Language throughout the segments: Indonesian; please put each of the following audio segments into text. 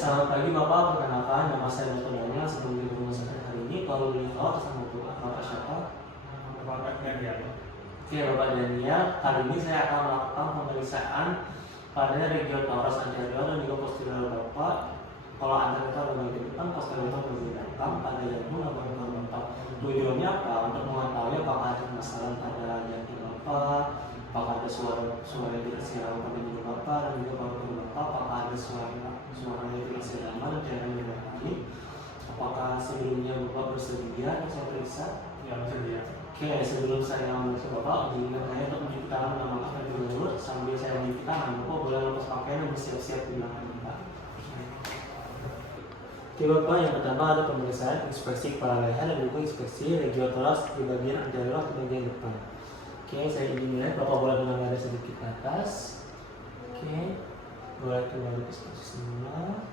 Selamat pagi Bapak, perkenalkan nama saya Dr. Daniel. Sebelum di rumah sakit hari ini, kalau boleh tahu atas nama Bapak siapa? Bapak Daniel. Oke, Bapak Daniel. Kali ini saya akan melakukan pemeriksaan pada region thorax anterior dan juga posterior Bapak. Kalau anterior itu ada bagian depan, posterior itu bagian belakang, pada jantung dan bagian Bapak. Tujuannya apa? Untuk mengetahui apakah ada masalah pada jantung Bapak, apakah ada suara yang tidak siaran pada jantung Bapak, dan juga paru-paru Bapak, apakah ada suara yang tidak sedaman dan cairan yang lain. Apakah sebelumnya Bapak bersedia untuk saya periksa? Ya, bersedia. Oke, sebelum saya memeriksa Bapak, izinkan saya untuk mencuci tangan dan memakai terlebih dahulu. Sambil saya mencuci tangan, Bapak boleh lepas pakaian dan bersiap-siap di belakang kita. Oke Bapak, yang pertama ada pemeriksaan inspeksi kepala leher dan juga inspeksi regiotorax di bagian anterior di bagian depan. Oke, saya izinkan Bapak boleh menangani sedikit ke atas. Oke, boleh kembali ke posisi semula.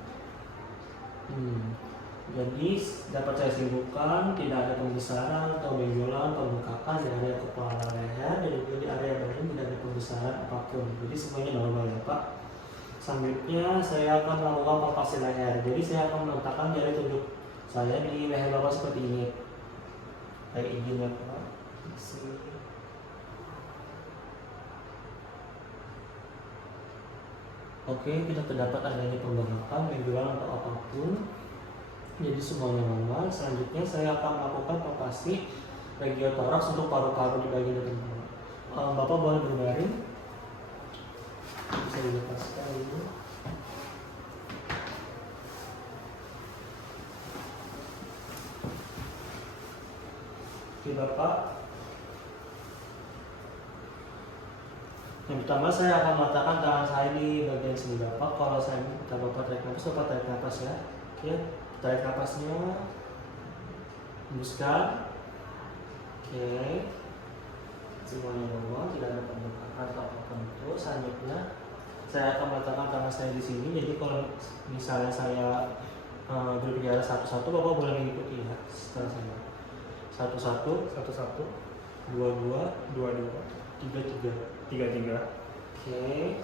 Jadi dapat saya simpulkan tidak ada pembesaran atau benjolan, pembengkakan di area kepala leher dan juga di area badan tidak ada pembesaran apapun. Jadi semuanya normal ya Pak. Selanjutnya saya akan melakukan palpasi leher. Jadi saya akan meletakkan jari telunjuk saya di leher Bapak seperti ini. Saya izin ya Pak. Oke, tidak terdapat adanya pembengkakan, benjolan atau apapun. Jadi semuanya normal. Selanjutnya saya akan melakukan palpasi regiotoraks untuk paru-paru di bagian depan. Bapak boleh berbaring. Bisa dilepaskan ini. Oke Bapak. Yang pertama saya akan meletakkan tangan saya di bagian sini Bapak. Kalau saya minta Bapak tarik nafas, Bapak tarik nafas ya. Oke. Tarik napasnya, hembuskan. Oke, semuanya normal, tidak ada pembengkakan atau apapun itu. Selanjutnya, saya akan meletakkan tangan saya di sini. Jadi kalau misalnya saya berbicara satu-satu, Bapak boleh mengikuti ya setelah saya. Satu-satu, dua-dua, tiga-tiga. Oke,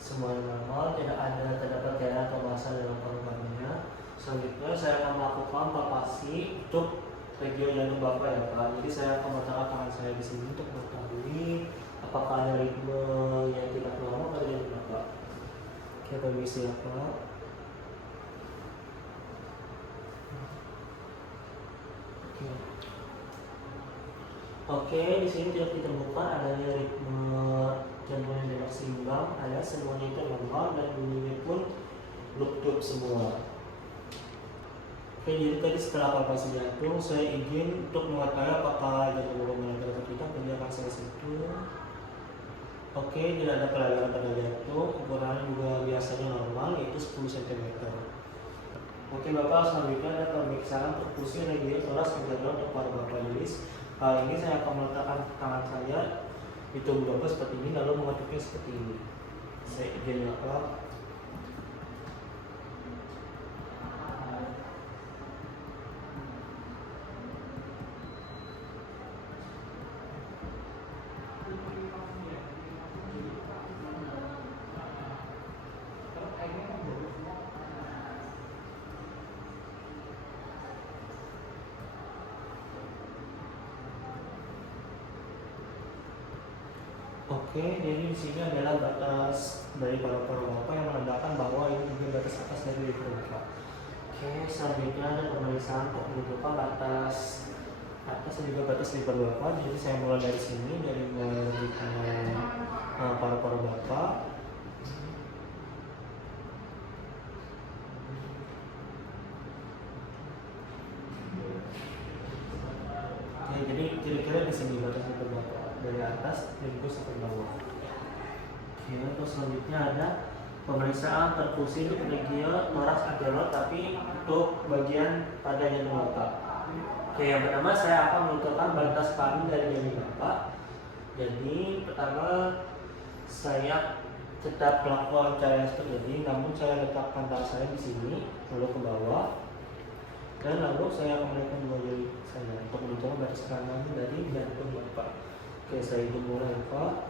semuanya normal, tidak ada terdapat cairan atau massa dalam paru-parunya. Selanjutnya saya akan melakukan palpasi untuk region jantung Bapak ya Pak. Jadi saya akan meletakkan tangan saya di sini untuk mengetahui apakah ada ritme yang tidak normal pada jantung Bapak. Oke, permisi ya Pak. Oke, di sini tidak ditemukan adanya ritme jantung yang tidak seimbang, alias semuanya itu normal dan bunyinya pun bluk-bluk semua. Oke, jadi tadi setelah palpasi jantung, saya izin untuk mengetahui apakah jantung Bapak melancar atau tidak. Jadi akan saya sentuh. Oke, tidak ada pelanggaran pada jantung. Ukurannya juga biasanya normal, yaitu 10 cm. Oke Bapak, selanjutnya ada pemeriksaan perkusi regiotoraks anterior untuk paru Bapak. Jadi kali ini saya akan meletakkan tangan saya di tubuh Bapak seperti ini, lalu mengetuknya seperti ini. Saya izin Bapak. Oke, jadi di sini adalah batas dari paru-paru Bapak yang menandakan bahwa ini juga batas atas dari liver Bapak. Oke, selanjutnya ada pemeriksaan untuk menentukan batas atas dan juga batas liver Bapak. Jadi saya mulai dari sini, dari paru-paru Bapak. Oke, jadi kira-kira di sini batas liver Bapak dari atas dan juga sampai bawah. Oke, terus selanjutnya ada pemeriksaan perkusi untuk regiotoraks anterior tapi untuk bagian pada jantung Bapak. Oke, yang pertama saya akan menentukan batas paling dari jantung Bapak. Jadi pertama saya tetap melakukan cara yang seperti ini, namun saya letakkan tangan saya di sini lalu ke bawah dan lalu saya akan menaikkan dua jari saya untuk menentukan batas kanan dari jantung Bapak. Oke, saya hitung mulai Pak.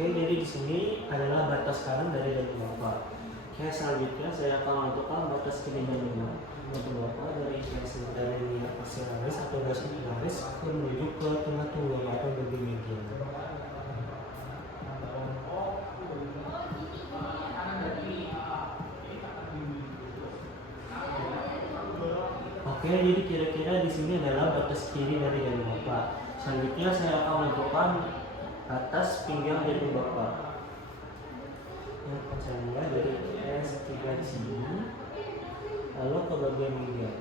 Oke, jadi di sini adalah batas kanan dari jantung Bapak. Oke, selanjutnya saya akan menentukan batas kiri jantung Bapak dari linea axillaris atau garis axillaris menuju ke tengah tulang atau bagian median. Oke, jadi kira-kira di sini adalah batas kiri dari jantung Bapak. Selanjutnya saya akan menentukan atas pinggang jantung Bapak. Yang akan saya mulai dari S3 di sini, lalu ke bagian median.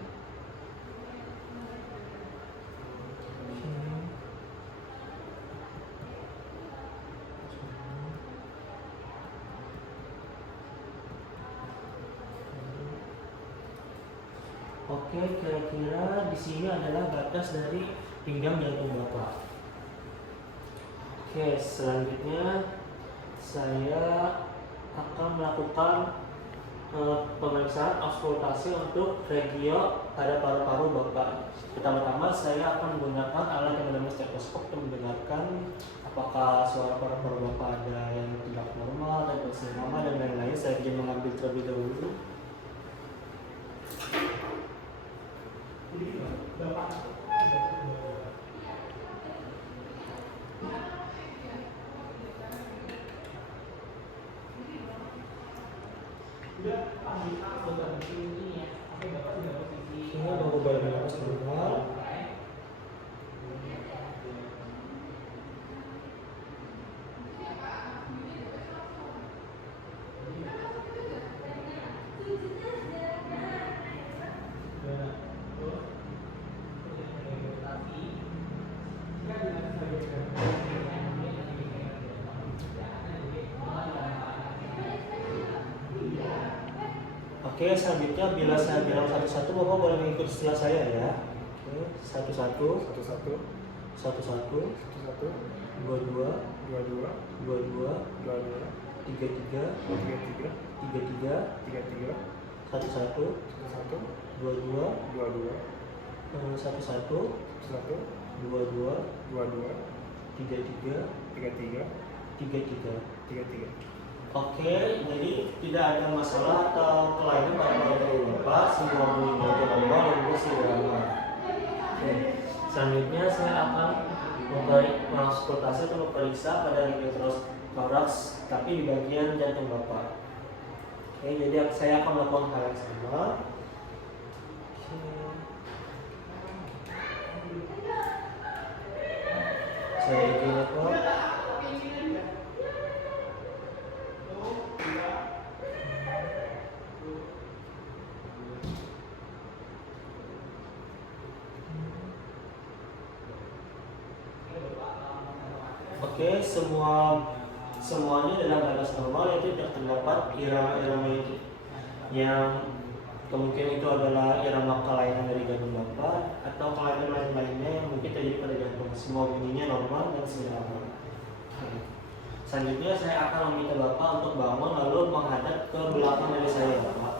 Oke, kira-kira di sini adalah batas dari pinggang jantung Bapak. Oke, selanjutnya saya akan melakukan pemeriksaan auskultasi untuk regio pada paru-paru Bapak. Pertama-tama saya akan menggunakan alat yang bernama stetoskop untuk mendengarkan apakah suara paru-paru Bapak ada yang tidak normal, atau irama dan lain-lain. Saya ingin mengambil terlebih dahulu. Ini mau ubah nafas normal. Oke, selanjutnya bila saya bilang satu-satu, Bapak boleh mengikuti setelah saya ya. Oke, satu-satu, Satu-satu, satu-satu, satu-satu, dua-dua, dua-dua, dua-dua, dua-dua, tiga-tiga, tiga-tiga, tiga-tiga, tiga-tiga, satu-satu, satu-satu, dua-dua, dua-dua, satu-satu, satu, dua-dua, dua-dua, tiga-tiga, tiga-tiga, tiga-tiga. tiga-tiga. Oke, jadi tidak ada masalah atau kelainan pada paru-paru Bapak, semua bunyi itu normal dan juga irama. Oke, selanjutnya saya akan mengauskultasi atau memeriksa pada toraks, tapi di bagian jantung Bapak. Oke, jadi saya akan melakukan hal yang sama. Saya izin Bapak. Oke, semuanya dalam batas normal, yaitu tidak terdapat irama-irama yang kemungkinan itu adalah irama kelainan dari jantung Bapak atau kelainan lainnya yang mungkin terjadi pada jantung. Semua bunyinya normal dan seirama. Selanjutnya saya akan meminta Bapak untuk bangun lalu menghadap ke belakang dari saya, Bapak.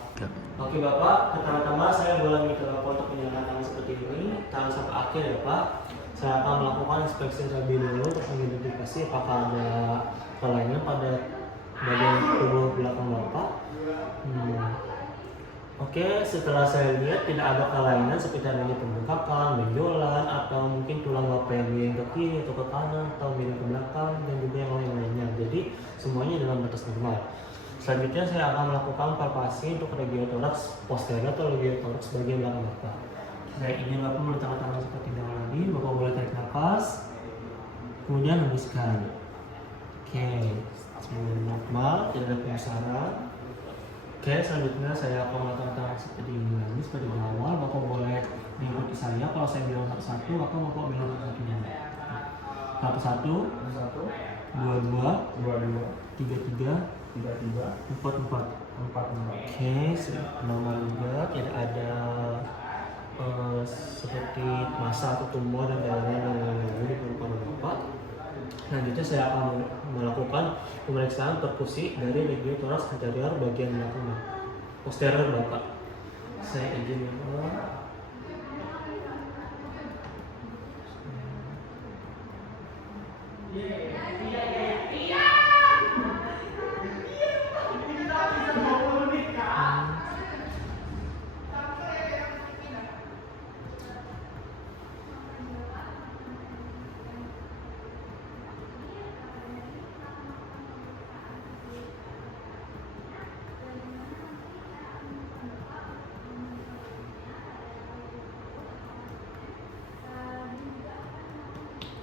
Oke Bapak, pertama-tama saya boleh minta Bapak untuk menyalakan tangan seperti ini, tangan sampai akhir ya Pak. Saya akan melakukan inspeksi terlebih dulu untuk mengidentifikasi apakah ada kelainan pada bagian tubuh belakang Bapak. Oke, setelah saya lihat tidak ada kelainan seperti adanya pembengkakan, benjolan, atau mungkin tulang Bapak yang miring ke kiri atau ke kanan atau miring ke belakang dan juga yang lain-lainnya. Jadi semuanya dalam batas normal. Selanjutnya saya akan melakukan palpasi untuk regiotoraks posterior atau regiotoraks bagian belakang Bapak. Saya ingin Bapak meletakkan tangan seperti ini lagi. Bapak boleh tarik nafas, kemudian hembuskan. Oke, semuanya normal, tidak ada pembesaran. Oke, selanjutnya saya akan meletakkan tangan seperti ini lagi, seperti di awal. Bapak boleh mengikuti saya. Kalau saya bilang satu-satu, Bapak bilang satu-satunya. Satu-satu, Satu, dua-dua, dua-dua, tiga-tiga, tiga-tiga, empat-empat. empat-empat. Oke, normal juga, tidak ada seperti massa atau tumor dan lain-lain di paru-paru Bapak. Selanjutnya saya akan melakukan pemeriksaan perkusi dari regiotoraks anterior bagian belakang posterior Bapak. Saya izin Bapak.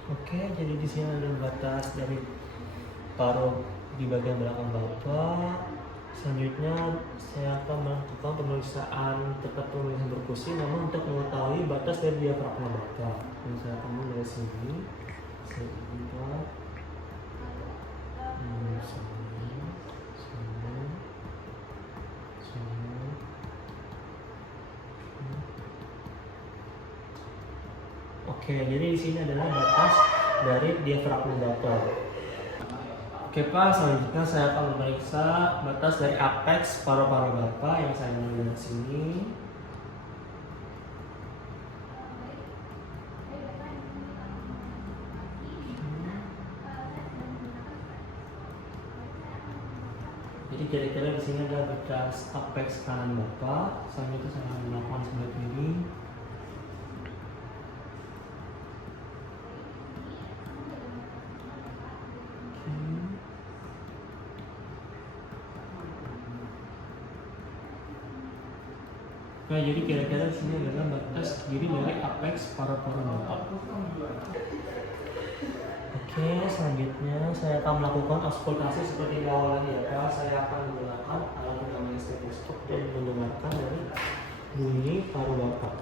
Oke, jadi di sini ada batas dari paruh di bagian belakang Bapak. Selanjutnya saya akan melakukan pemeriksaan tepat pemeriksaan berkursi, namun untuk mengetahui batas dari diafragma Bapak. Jadi saya akan mulai dari sini. Saya buka. Sini, sini, sini. Oke, jadi di sini adalah batas dari diafragma Bapak. Oke Pak, selanjutnya saya akan memeriksa batas dari apex paru-paru Bapak yang saya mulai dari sini. Jadi kira-kira di sini ada batas apex kanan Bapak. Selanjutnya saya akan melakukan sebelah kiri. Nah, jadi kira-kira di sini adalah batas kiri dari apex paru-paru Bapak. Oke, selanjutnya saya akan melakukan auskultasi seperti di awal lagi ya Pak. Saya akan menggunakan alat namanya stetoskop dan mendengarkan dari bunyi paru Bapak.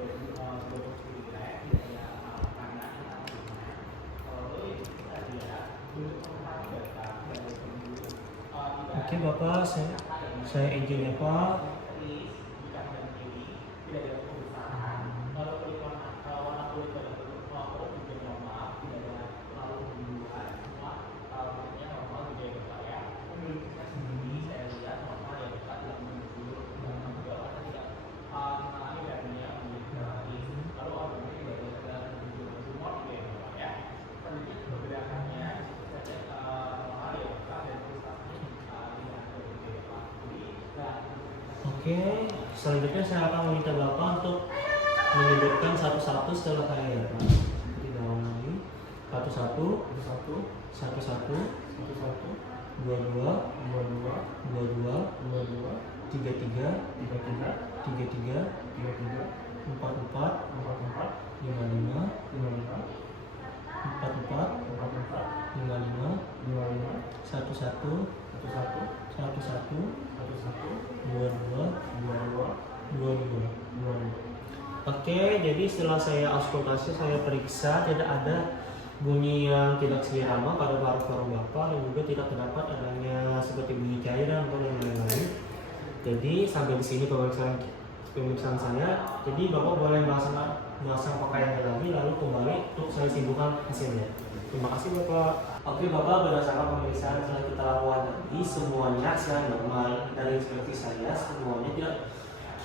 Oke Bapak, saya izin ya Pak. Oke, selanjutnya saya akan meminta Bapak untuk menyebutkan satu-satu setelah saya ya Pak. Di bawah lagi. Satu-satu, satu-satu, dua-dua, tiga-tiga, empat-empat, lima-lima, empat-empat, lima-lima, satu-satu, dua-dua. Oke, jadi setelah saya auskultasi, saya periksa tidak ada bunyi yang tidak seirama pada paru-paru Bapak dan juga tidak terdapat adanya seperti bunyi cairan atau yang lain-lain. Jadi sampai di sini pemeriksaan saya. Jadi Bapak boleh memasang pakaiannya lagi lalu kembali untuk saya simpulkan hasilnya. Terima kasih Bapak. Oke Bapak, berdasarkan pemeriksaan telah kita lakukan tadi, semuanya secara normal dari seperti saya, semuanya tidak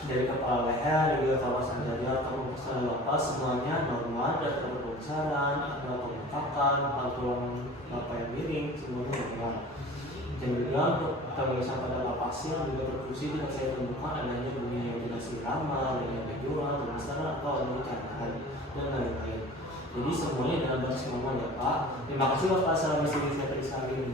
dari kepala leher, dari kepala sandaria atau pemeriksaan Bapak semuanya normal, tidak terdapat pembesaran, ada pembengkakan, tulang Bapak yang miring, semuanya normal. Dan juga untuk pemeriksaan pada pasien juga perkusi tidak saya temukan adanya bunyi yang tidak seirama, adanya benjolan, pembesaran atau adanya cairan dan lain-lain. Jadi semuanya dalam batas normal ya Pak. Terima kasih Bapak, saya periksa lagi.